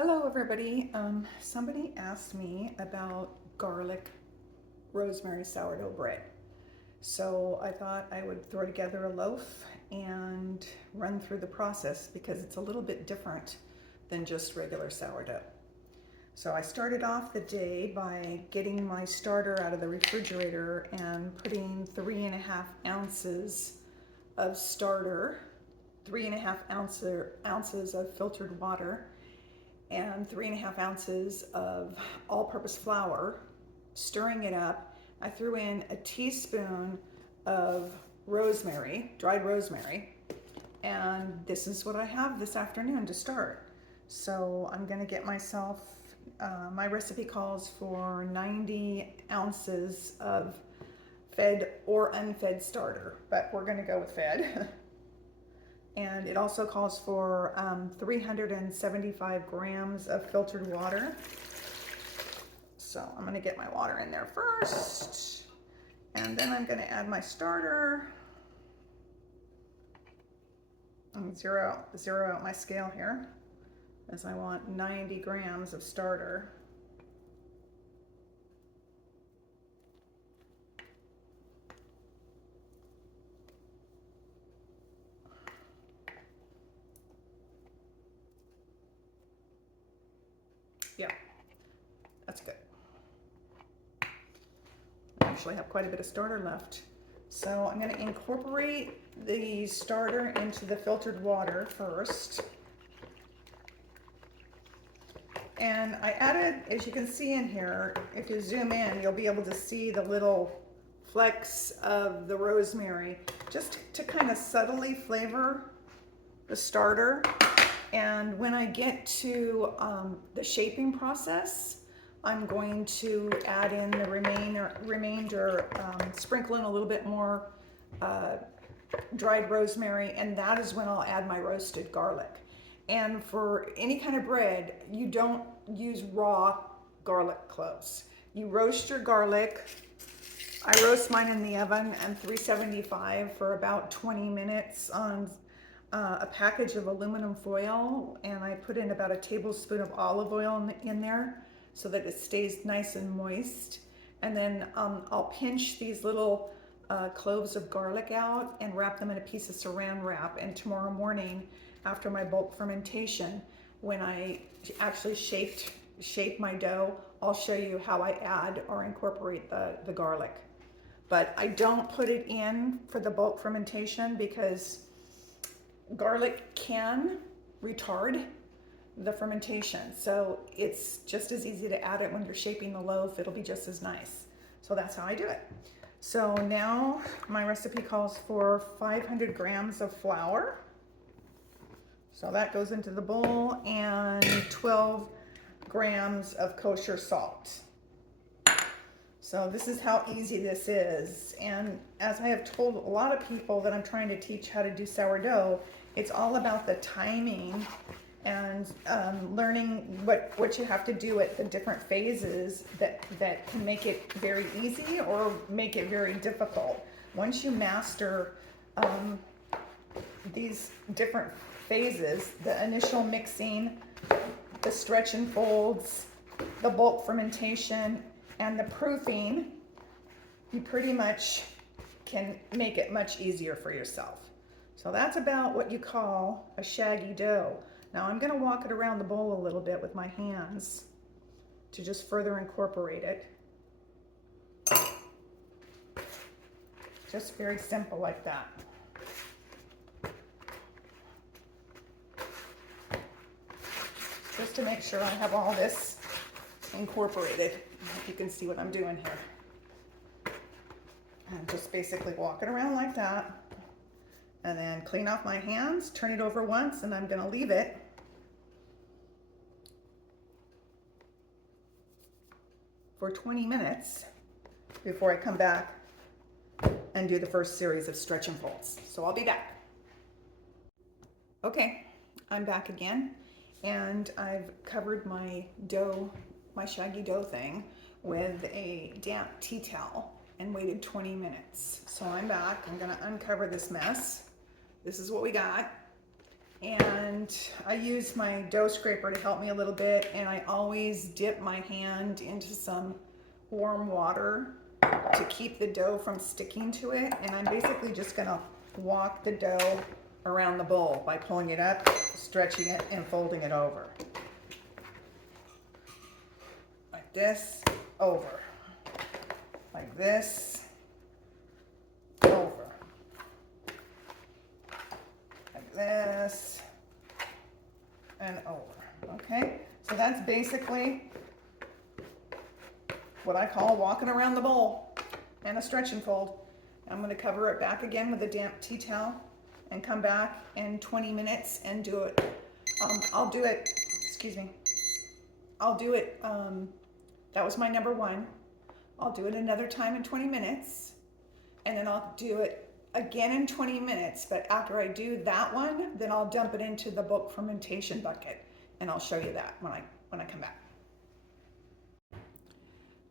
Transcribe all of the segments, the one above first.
Hello everybody. Somebody asked me about garlic rosemary sourdough bread. So I thought I would throw together a loaf and run through the process because it's a little bit different than just regular sourdough. So I started off the day by getting my starter out of the refrigerator and putting 3.5 ounces of starter, 3.5 ounces of filtered water, and 3.5 ounces of all-purpose flour, stirring it up. I threw in a teaspoon of rosemary, dried rosemary, and this is what I have this afternoon to start. So I'm gonna get myself, my recipe calls for 90 ounces of fed or unfed starter, but we're gonna go with fed. And it also calls for 375 grams of filtered water. So I'm gonna get my water in there first, and then I'm gonna add my starter. And zero out my scale here, as I want 90 grams of starter. Yeah, that's good. I actually have quite a bit of starter left. So I'm going to incorporate the starter into the filtered water first. And I added, as you can see in here, if you zoom in, you'll be able to see the little flecks of the rosemary, just to kind of subtly flavor the starter. And when I get to the shaping process, I'm going to add in the remainder, sprinkle in a little bit more dried rosemary, and that is when I'll add my roasted garlic. And for any kind of bread, you don't use raw garlic cloves. You roast your garlic. I roast mine in the oven at 375 for about 20 minutes on a package of aluminum foil, and I put in about a tablespoon of olive oil in there so that it stays nice and moist. And then I'll pinch these little cloves of garlic out and wrap them in a piece of saran wrap. And tomorrow morning, after my bulk fermentation, when I actually shape my dough, I'll show you how I add or incorporate the garlic. But I don't put it in for the bulk fermentation because garlic can retard the fermentation. So it's just as easy to add it when you're shaping the loaf. It'll be just as nice. So that's how I do it. So now my recipe calls for 500 grams of flour. So that goes into the bowl, and 12 grams of kosher salt. So this is how easy this is. And as I have told a lot of people that I'm trying to teach how to do sourdough, it's all about the timing and learning what you have to do at the different phases that can make it very easy or make it very difficult. Once you master these different phases, the initial mixing, the stretch and folds, the bulk fermentation, and the proofing, you pretty much can make it much easier for yourself. So that's about what you call a shaggy dough. Now I'm going to walk it around the bowl a little bit with my hands to just further incorporate it. Just very simple like that. Just to make sure I have all this incorporated. I hope you can see what I'm doing here. And just basically walk it around like that. And then clean off my hands, turn it over once, and I'm gonna leave it for 20 minutes before I come back and do the first series of stretch and folds. So I'll be back. Okay, I'm back again, and I've covered my dough, my shaggy dough thing, with a damp tea towel and waited 20 minutes. So I'm back. I'm gonna uncover this mess. This is what we got. And I use my dough scraper to help me a little bit, and I always dip my hand into some warm water to keep the dough from sticking to it. And I'm basically just gonna walk the dough around the bowl by pulling it up, stretching it, and folding it over. Like this, over. Like this, over. Like this, and over. Okay, so that's basically what I call walking around the bowl and a stretch and fold. I'm going to cover it back again with a damp tea towel and come back in 20 minutes and do it. I'll do it, excuse me, I'll do it, that was my number one. I'll do it another time in 20 minutes, and then I'll do it again in 20 minutes, but after I do that one, then I'll dump it into the bulk fermentation bucket, and I'll show you that when I come back.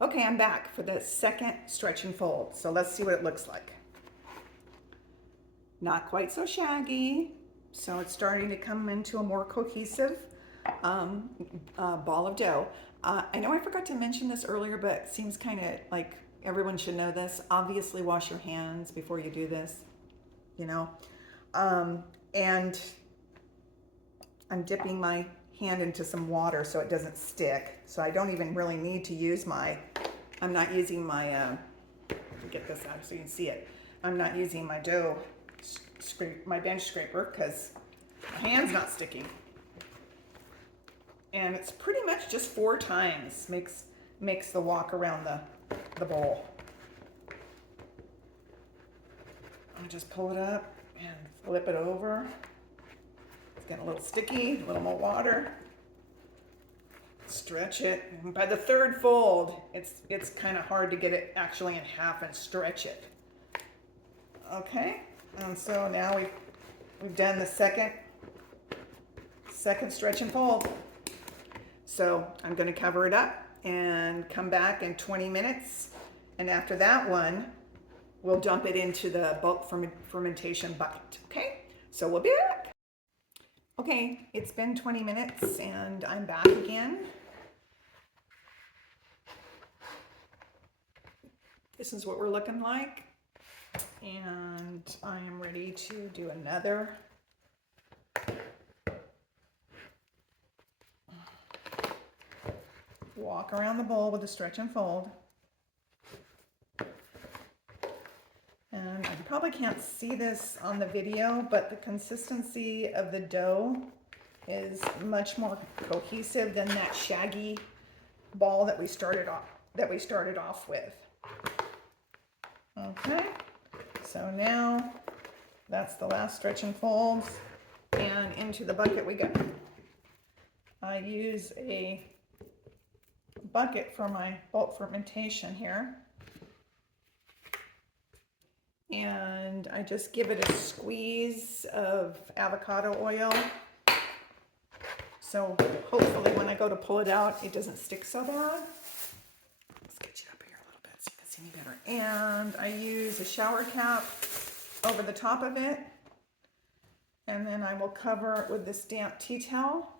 Okay, I'm back for the second stretch and fold, so let's see what it looks like. Not quite so shaggy, so it's starting to come into a more cohesive ball of dough. I know I forgot to mention this earlier, but it seems kind of like everyone should know this. Obviously, wash your hands before you do this, you know. And I'm dipping my hand into some water so it doesn't stick. So I don't even really need to use I'm not using my, get this out so you can see it. I'm not using my dough my bench scraper because my hand's not sticking. And it's pretty much just 4 times makes the walk around the bowl. I just pull it up and flip it over. It's getting a little sticky, a little more water. Stretch it. And by the third fold, it's kind of hard to get it actually in half and stretch it. Okay, and so now we've done the second stretch and fold. So I'm going to cover it up and come back in 20 minutes. And after that one, we'll dump it into the bulk fermentation bucket. Okay, so we'll be back. Okay, it's been 20 minutes and I'm back again. This is what we're looking like. And I am ready to do another walk around the bowl with a stretch and fold. And you probably can't see this on the video, but the consistency of the dough is much more cohesive than that shaggy ball that we started off with. Okay, so now that's the last stretch and fold, and into the bucket we go. I use a bucket for my bulk fermentation here, and I just give it a squeeze of avocado oil, so hopefully when I go to pull it out it doesn't stick so bad. Let's get you up here a little bit so you can see me better. And I use a shower cap over the top of it, and then I will cover it with this damp tea towel.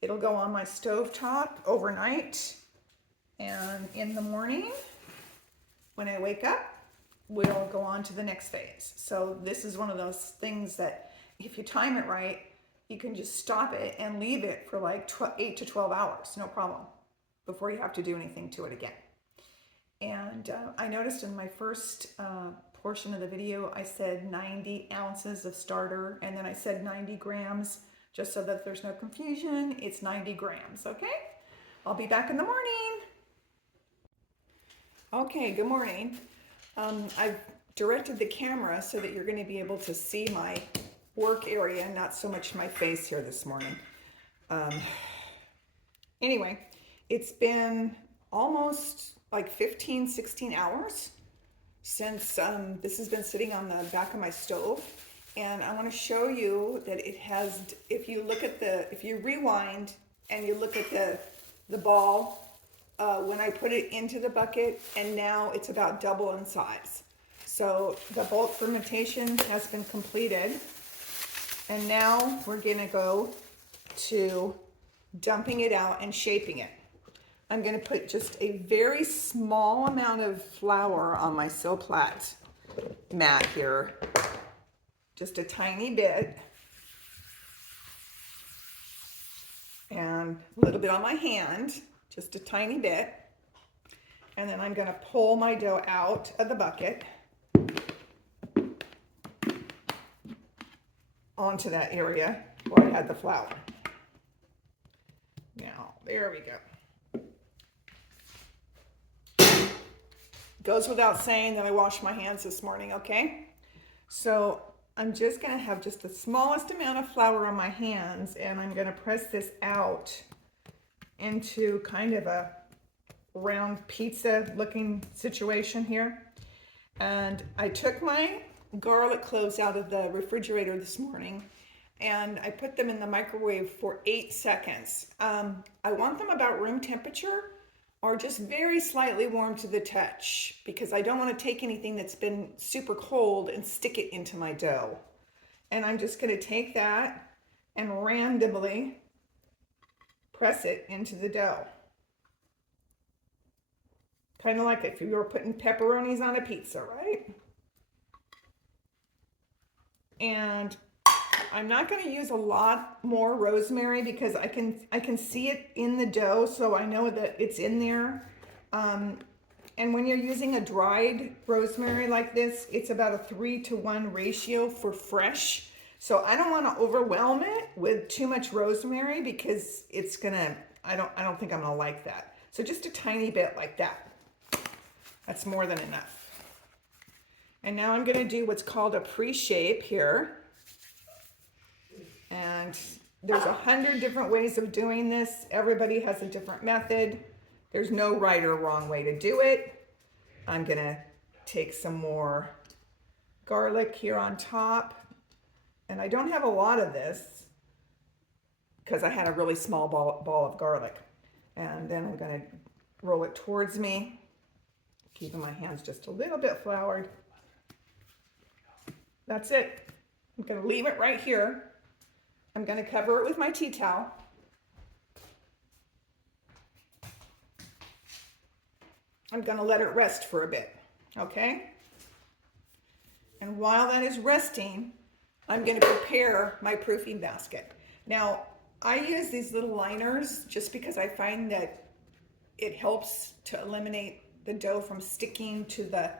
It'll go on my stove top overnight, and in the morning when I wake up, we'll go on to the next phase. So this is one of those things that if you time it right, you can just stop it and leave it for like 8 to 12 hours, no problem, before you have to do anything to it again. And I noticed in my first portion of the video, I said 90 ounces of starter, and then I said 90 grams, just so that there's no confusion. It's 90 grams, okay? I'll be back in the morning. Okay, good morning. I've directed the camera so that you're going to be able to see my work area, not so much my face here this morning. Anyway, it's been almost like 15-16 hours since this has been sitting on the back of my stove, and I want to show you that it has, if you rewind and you look at the ball when I put it into the bucket, and now it's about double in size. So the bulk fermentation has been completed, And now we're gonna go to dumping it out and shaping it. I'm gonna put just a very small amount of flour on my Silplat mat here. Just a tiny bit. And a little bit on my hand, just a tiny bit. And then I'm gonna pull my dough out of the bucket onto that area where I had the flour. Now, there we go. Goes without saying that I washed my hands this morning, okay? So I'm just gonna have just the smallest amount of flour on my hands, and I'm gonna press this out into kind of a round pizza looking situation here. And I took my garlic cloves out of the refrigerator this morning and I put them in the microwave for 8 seconds. I want them about room temperature or just very slightly warm to the touch because I don't want to take anything that's been super cold and stick it into my dough. And I'm just going to take that and randomly press it into the dough. Kind of like if you were putting pepperonis on a pizza, right? And I'm not going to use a lot more rosemary because I can see it in the dough, so I know that it's in there. And when you're using a dried rosemary like this, it's about a 3-to-1 ratio for fresh. So I don't want to overwhelm it with too much rosemary because it's gonna, I don't think I'm gonna like that. So just a tiny bit like that. That's more than enough. And now I'm gonna do what's called a pre-shape here. And there's 100 different ways of doing this. Everybody has a different method. There's no right or wrong way to do it. I'm gonna take some more garlic here on top. And I don't have a lot of this because I had a really small ball of garlic. And then I'm gonna roll it towards me, keeping my hands just a little bit floured. That's it. I'm gonna leave it right here. I'm gonna cover it with my tea towel. I'm gonna let it rest for a bit, okay? And while that is resting, I'm gonna prepare my proofing basket. Now, I use these little liners just because I find that it helps to eliminate the dough from sticking to the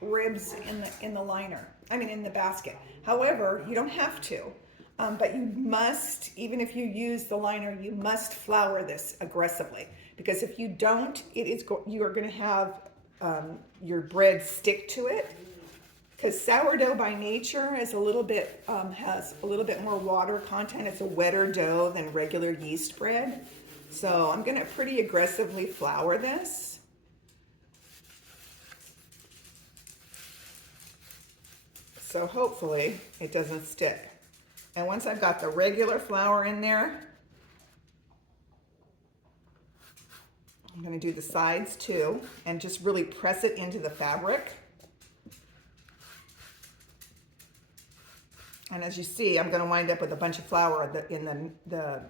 ribs in the liner. I mean, in the basket. However, you don't have to, but you must, even if you use the liner, you must flour this aggressively because if you don't, you are going to have your bread stick to it. Because sourdough by nature is a little bit has a little bit more water content. It's a wetter dough than regular yeast bread. So I'm going to pretty aggressively flour this. So hopefully it doesn't stick. And once I've got the regular flour in there, I'm going to do the sides too and just really press it into the fabric. And as you see, I'm going to wind up with a bunch of flour in the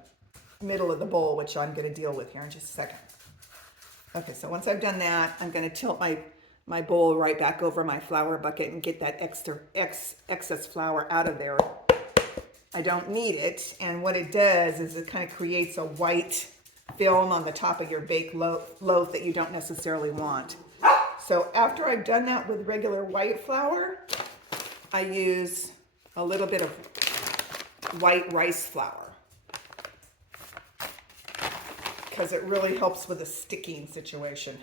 middle of the bowl, which I'm going to deal with here in just a second. Okay, so once I've done that, I'm going to tilt my bowl right back over my flour bucket and get that excess flour out of there. I don't need it, and what it does is it kind of creates a white film on the top of your baked loaf that you don't necessarily want. So after I've done that with regular white flour, I use a little bit of white rice flour because it really helps with the sticking situation.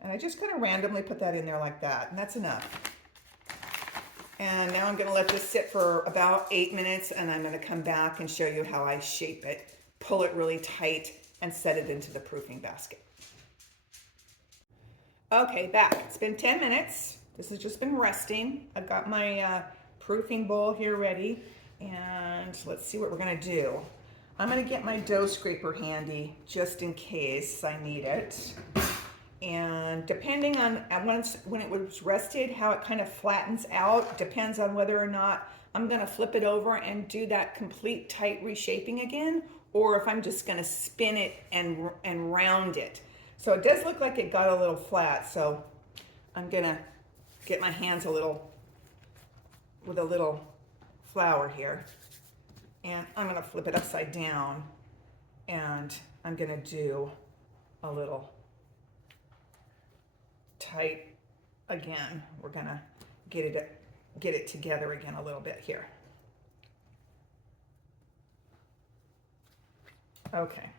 And I just kind of randomly put that in there like that, and that's enough. And now I'm going to let this sit for about 8 minutes, and I'm going to come back and show you how I shape it, pull it really tight, and set it into the proofing basket. Okay, back. It's been 10 minutes. This has just been resting. I've got my proofing bowl here ready, and let's see what we're going to do. I'm going to get my dough scraper handy just in case I need it. And depending on when it was rested, how it kind of flattens out depends on whether or not I'm gonna flip it over and do that complete tight reshaping again, or if I'm just gonna spin it and round it. So it does look like it got a little flat, so I'm gonna get my hands with a little flour here, and I'm gonna flip it upside down, and I'm gonna do a little tight again. We're gonna get it together again a little bit here. Okay,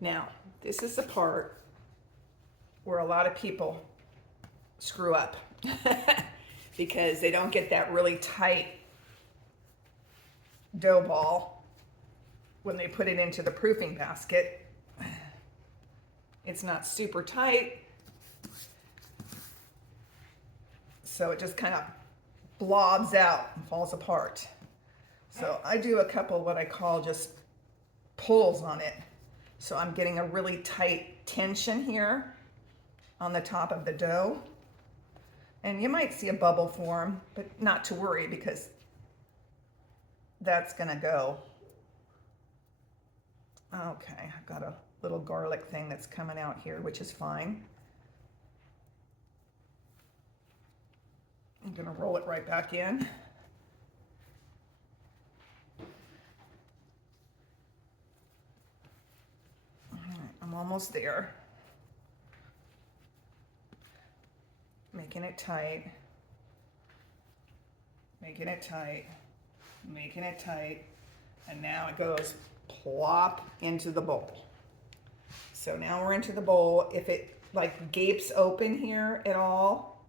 now this is the part where a lot of people screw up because they don't get that really tight dough ball when they put it into the proofing basket. It's not super tight, so it just kind of blobs out and falls apart. So I do a couple what I call just pulls on it. So I'm getting a really tight tension here on the top of the dough. And you might see a bubble form, but not to worry because that's gonna go. Okay, I've got a little garlic thing that's coming out here, which is fine. I'm gonna roll it right back in. All right, I'm almost there. Making it tight, making it tight, making it tight, and now it goes plop into the bowl. So now we're into the bowl. If it like gapes open here at all,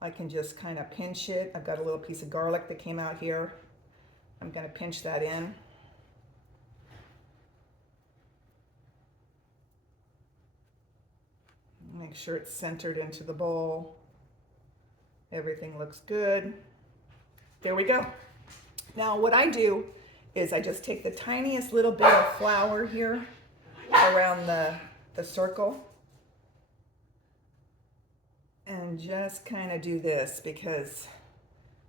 I can just kind of pinch it. I've got a little piece of garlic that came out here. I'm gonna pinch that in. Make sure it's centered into the bowl. Everything looks good. There we go. Now what I do is I just take the tiniest little bit of flour here around the circle and just kind of do this, because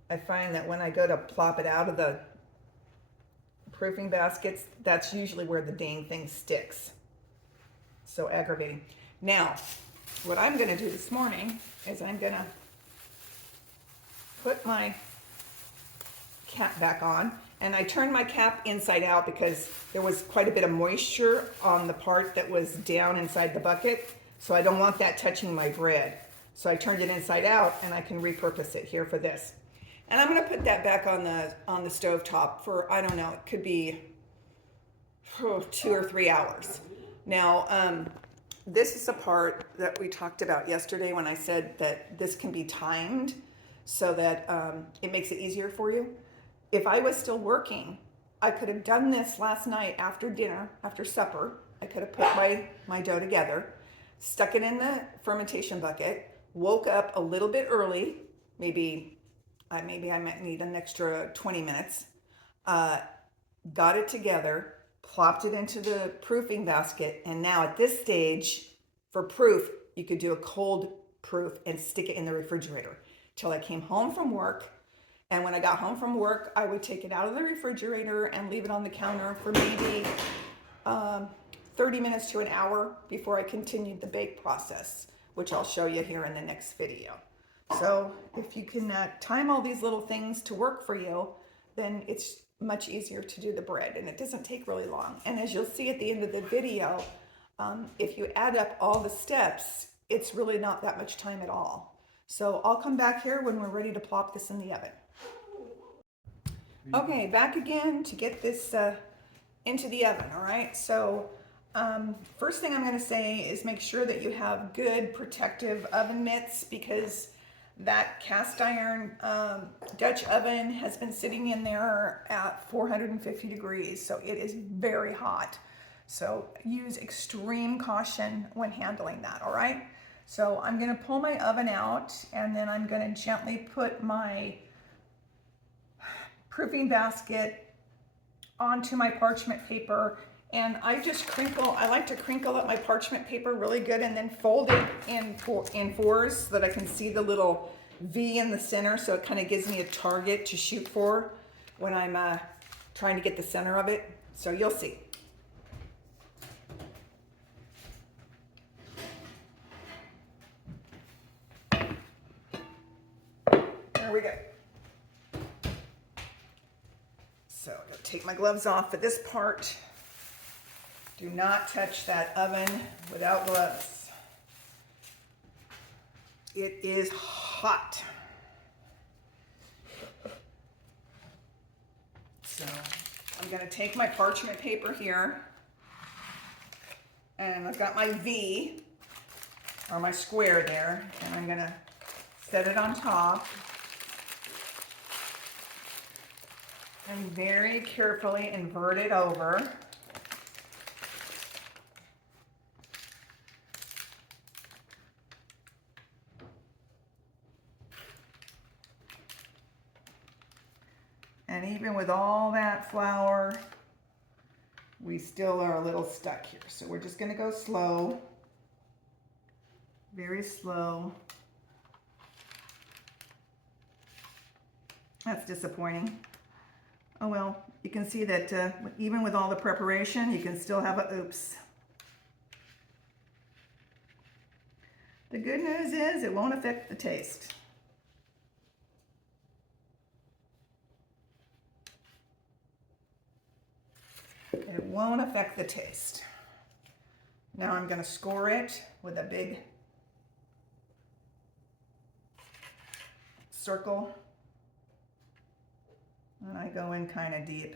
I find that when I go to plop it out of the proofing baskets, that's usually where the dang thing sticks. So aggravating. Now, what I'm gonna do this morning is I'm gonna put my cap back on, and I turned my cap inside out because there was quite a bit of moisture on the part that was down inside the bucket, so I don't want that touching my bread. So I turned it inside out, and I can repurpose it here for this. And I'm gonna put that back on the stove top for, I don't know, it could be 2 or 3 hours. Now, this is the part that we talked about yesterday when I said that this can be timed so that it makes it easier for you. If I was still working, I could have done this last night after dinner, after supper. I could have put my dough together, stuck it in the fermentation bucket, woke up a little bit early, maybe I might need an extra 20 minutes, got it together, plopped it into the proofing basket, and now at this stage, for proof, you could do a cold proof and stick it in the refrigerator till I came home from work. And when I got home from work, I would take it out of the refrigerator and leave it on the counter for maybe 30 minutes to an hour before I continued the bake process, which I'll show you here in the next video. So if you can time all these little things to work for you, then it's much easier to do the bread, and it doesn't take really long. And as you'll see at the end of the video, if you add up all the steps, it's really not that much time at all. So I'll come back here when we're ready to plop this in the oven. Okay, back again to get this into the oven, all right? So first thing I'm gonna say is make sure that you have good protective oven mitts, because that cast iron Dutch oven has been sitting in there at 450 degrees, so it is very hot. So use extreme caution when handling that, all right? So I'm gonna pull my oven out, and then I'm gonna gently put my proofing basket onto my parchment paper, and I like to crinkle up my parchment paper really good and then fold it in fours so that I can see the little V in the center, so it kind of gives me a target to shoot for when I'm trying to get the center of it. So you'll see. There we go. So I'm going to take my gloves off for this part. Do not touch that oven without gloves. It is hot. So I'm going to take my parchment paper here, and I've got my V, or my square there, and I'm going to set it on top and very carefully invert it over. And even with all that flour, we still are a little stuck here. So we're just going to go slow, very slow. That's disappointing. Oh well, you can see that even with all the preparation, you can still have a oops. The good news is it won't affect the taste. It won't affect the taste. Now I'm going to score it with a big circle. And I go in kind of deep.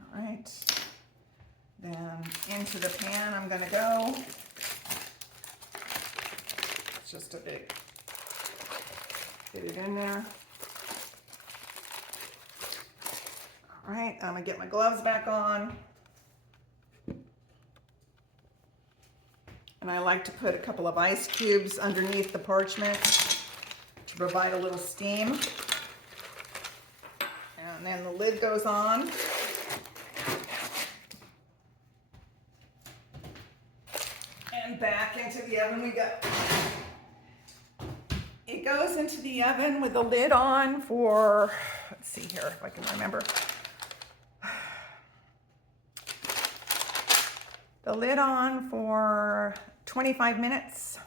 All right. Then into the pan I'm going to go. It's just a big, get it in there. All right, I'm going to get my gloves back on. And I like to put a couple of ice cubes underneath the parchment to provide a little steam. And then the lid goes on. And back into the oven we go. It goes into the oven with the lid on for, let's see here if I can remember. The lid on for 25 minutes.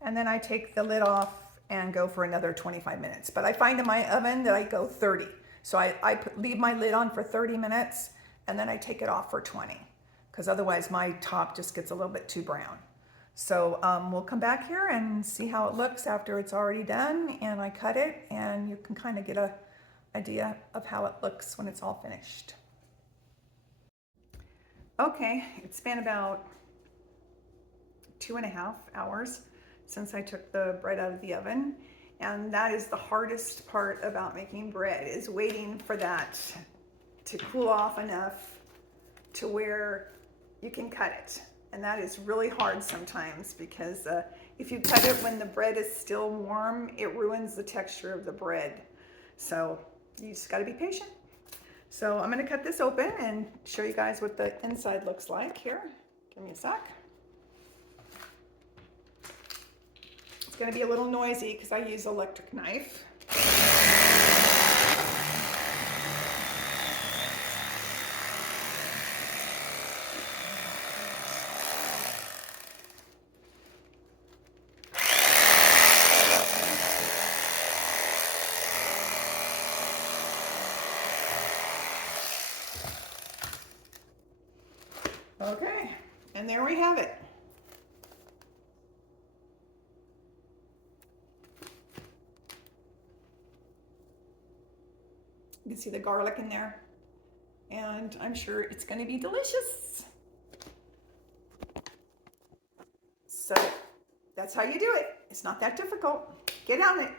And then I take the lid off and go for another 25 minutes. But I find in my oven that I go 30. So I leave my lid on for 30 minutes and then I take it off for 20. Because otherwise my top just gets a little bit too brown. So we'll come back here and see how it looks after it's already done. And I cut it and you can kind of get an idea of how it looks when it's all finished. Okay, it's been about 2.5 hours since I took the bread out of the oven. And that is the hardest part about making bread, is waiting for that to cool off enough to where you can cut it. And that is really hard sometimes because if you cut it when the bread is still warm, it ruins the texture of the bread. So you just gotta be patient. So I'm going to cut this open and show you guys what the inside looks like here. Give me a sec. It's going to be a little noisy because I use an electric knife. Okay, and there we have it. You can see the garlic in there, and I'm sure it's going to be delicious. So that's how you do it. It's not that difficult. Get on it.